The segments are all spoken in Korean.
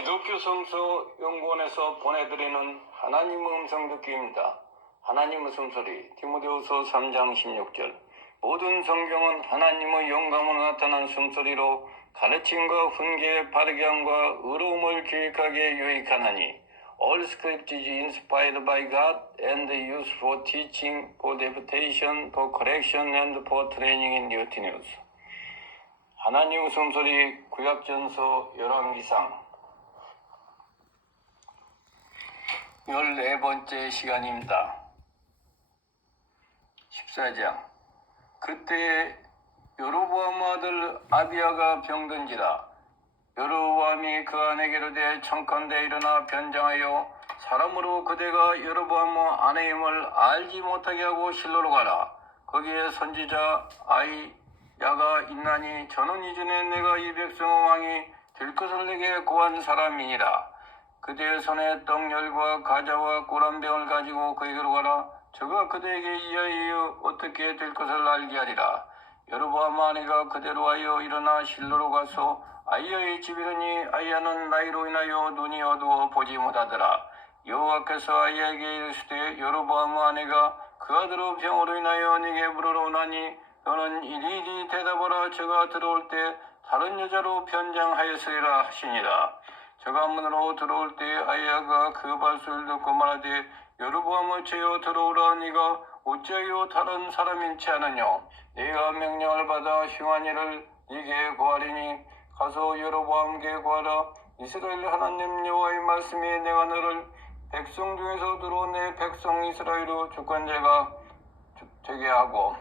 기독교 성서 연구원에서 보내드리는 하나님 음성 듣기입니다. 하나님의 숨소리 디모데후서 3장 16절 모든 성경은 하나님의 영감으로 나타난 숨소리로 가르침과 훈계 바르게 함과 의로움을 기획하기에 유익하나니 All script is inspired by God and used for teaching, for deputation, for correction and for training in duty news. 하나님의 숨소리 구약전서 열왕기상 14번째 시간입니다. 14장. 그때 여로보암 아들 아비아가 병든지라 여로보암이 그 아내게로 대 청컨대 일어나 변장하여 사람으로 그대가 여로보암 아내임을 알지 못하게 하고 실로로 가라. 거기에 선지자 아이 야가 있나니 저는 이전에 내가 이 백성 왕이 될 것을 내게 고한 사람이니라 그대의 손에 떡열과 가자와 꿀한병을 가지고 그에게로 가라. 저가 그대에게 이하여 어떻게 될 것을 알게 하리라. 여로보암 아내가 그대로 하여 일어나 실로로 가서 아이야의 집이더니 아이야는 나이로 인하여 눈이 어두워 보지 못하더라. 여호와께서 아이야에게 이르시되 여로보암 아내가 그 아들의 병으로 인하여 네게 물으러 오나니 너는 이리이리 대답하라. 저가 들어올 때 다른 여자로 변장하였으리라 하시니라. 저가 문으로 들어올 때 아이야가 그 발소리를 듣고 말하되 여로보암 어째요 들어오라 네가 어째요 다른 사람인지 않으냐 네가 명령을 받아 흉한 일을 네게 구하리니 가서 여로보암께 구하라. 이스라엘 하나님 여호와의 말씀이 내가 너를 백성 중에서 들어온 내 백성 이스라엘로 주권자가 되게 하고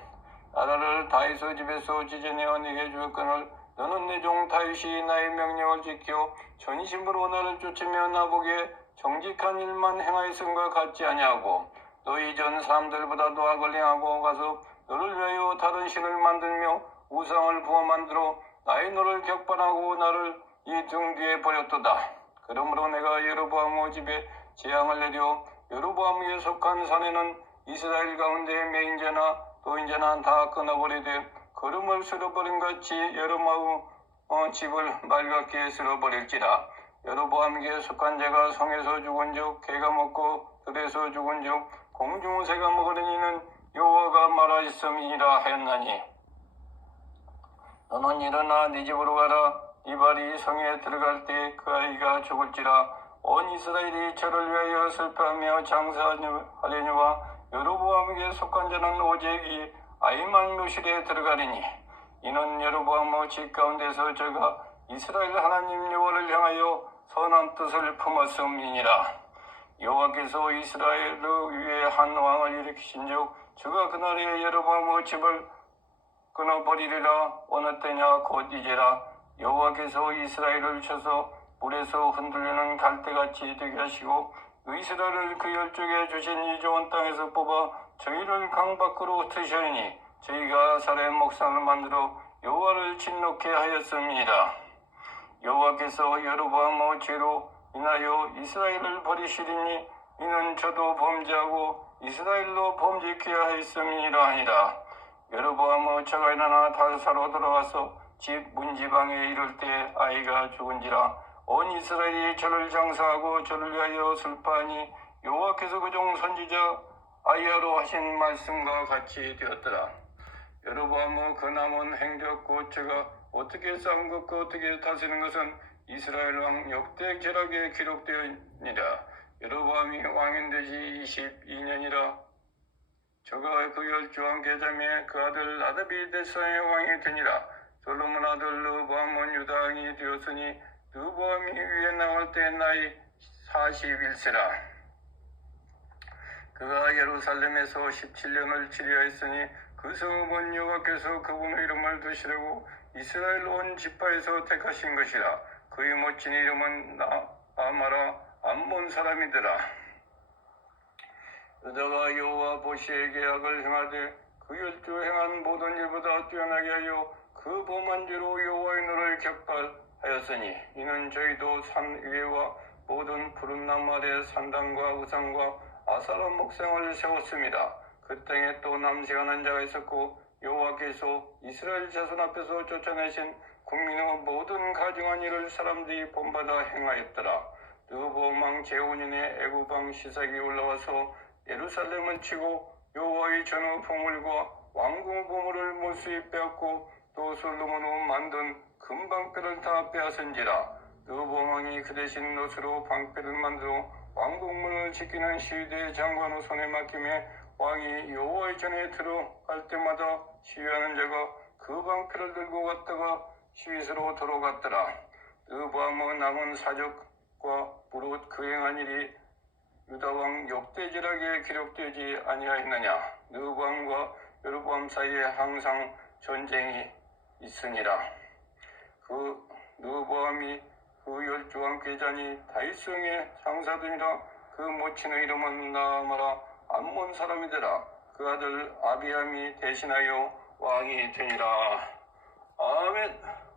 나라를 다이소 집에서 지져내어 네게 주었거늘 너는 내 종 다윗이 나의 명령을 지켜 전심으로 나를 쫓으며 나보게 정직한 일만 행하였음과 같지 아니하고 너희 전 사람들보다 도 악을 행하고 가서 너를 위하여 다른 신을 만들며 우상을 부어 만들어 나의 너를 격반하고 나를 이 등 뒤에 버렸도다. 그러므로 내가 여로보암의 집에 재앙을 내려 여로보암에 속한 산에는 이스라엘 가운데 매인자나 도인자나 다 끊어버리되 걸음을 쓸어버린 같이 여로마의 어, 집을 맑게 쓸어버릴지라. 여로보암에게 속한 자가 성에서 죽은 즉 개가 먹고 들에서 죽은 즉 공중의 새가 먹으려니는 여호와가 말하였음이니라 하였나니. 너는 일어나 네 집으로 가라. 네 발이 성에 들어갈 때 그 아이가 죽을지라. 온 이스라엘이 저를 위하여 슬퍼하며 장사하려니와 여로보암에게 속한 자는 오직 이 아이만 묘실에 들어가리니 이는 여로보암의 집 가운데서 저가 이스라엘 하나님 여호와를 향하여 선한 뜻을 품었음이니라. 여호와께서 이스라엘을 위해 한 왕을 일으키신즉 저가 그날에 여로보암의 집을 끊어버리리라. 어느 때냐? 곧 이제라. 여호와께서 이스라엘을 쳐서 물에서 흔들리는 갈대같이 되게 하시고 이스라엘을 그 열쪽에 주신 이 좋은 땅에서 뽑아 저희를 강 밖으로 트시니 저희가 살의 목상을 만들어 여호와를 진노케 하였습니다. 여호와께서 여로보암의 죄로 인하여 이스라엘을 버리시리니 이는 저도 범죄하고 이스라엘로 범죄케 하였음이라 하니라. 여로보암의 저가 일어나 다사로 들어가서 집 문지방에 이를 때 아이가 죽은지라 온 이스라엘이 저를 장사하고 저를 위하여 슬퍼하니 여호와께서 그종 선지자 아이야로 하신 말씀과 같이 되었더라. 여로보암의 그 남은 행적 곧 저가 어떻게 싸운 것과 어떻게 다스리는 것은 이스라엘 왕 역대 절학에 기록되었니라. 여로보암이 왕인 되지 22년이라. 저가 그 열주왕 계장에 그 아들 아드비 대사의 왕이 되니라. 솔로몬 아들 르보암은 유다왕이 되었으니 르보암이 위에 나갈 때 나이 41세라. 그가 예루살렘에서 17년을 치료했으니 그 성읍은 여호와께서 그분의 이름을 두시려고 이스라엘 온 지파에서 택하신 것이라. 그의 모친 이름은 나 아마라 암몬 사람이더라. 유다가 여호와 보시의 계약을 행하되 그 열주 행한 모든 일보다 뛰어나게 하여 그 범한 죄로 여호와의 노를 격발하였으니 이는 저희도 산 위에와 모든 푸른 나무 아래 산당과 우상과 아사람 목상을 세웠습니다. 그 땅에 또 남세하는 자가 있었고 여호와께서 이스라엘 자손 앞에서 쫓아내신 국민의 모든 가정한 일을 사람들이 본받아 행하였더라. 느보망 제오년에 애구방 시삭이 올라와서 예루살렘을 치고 여호와의 전후 보물과 왕궁 보물을 모수히 빼앗고 또 솔로몬으로 만든 금방패를 다 빼앗은지라 느보망이 그 대신 노스로 방패를 만들어 왕궁문을 지키는 시위대 장관의 손에 맡김에 왕이 여호와의 전에 들어갈 때마다 시위하는 자가 그 방패를 들고 갔다가 시위소로 돌아갔더라. 느보암의 남은 사적과 무릇 그 행한 일이 유다왕 역대지락에 기록되지 아니하였느냐. 느보암과 여로보암 사이에 항상 전쟁이 있으니라. 그 느보암이 그 열주왕 계잔이 다이성의 장사들이라 그 모친의 이름은 나아마라 암몬 사람이더라. 그 아들 아비암이 대신하여 왕이 되니라. 아멘.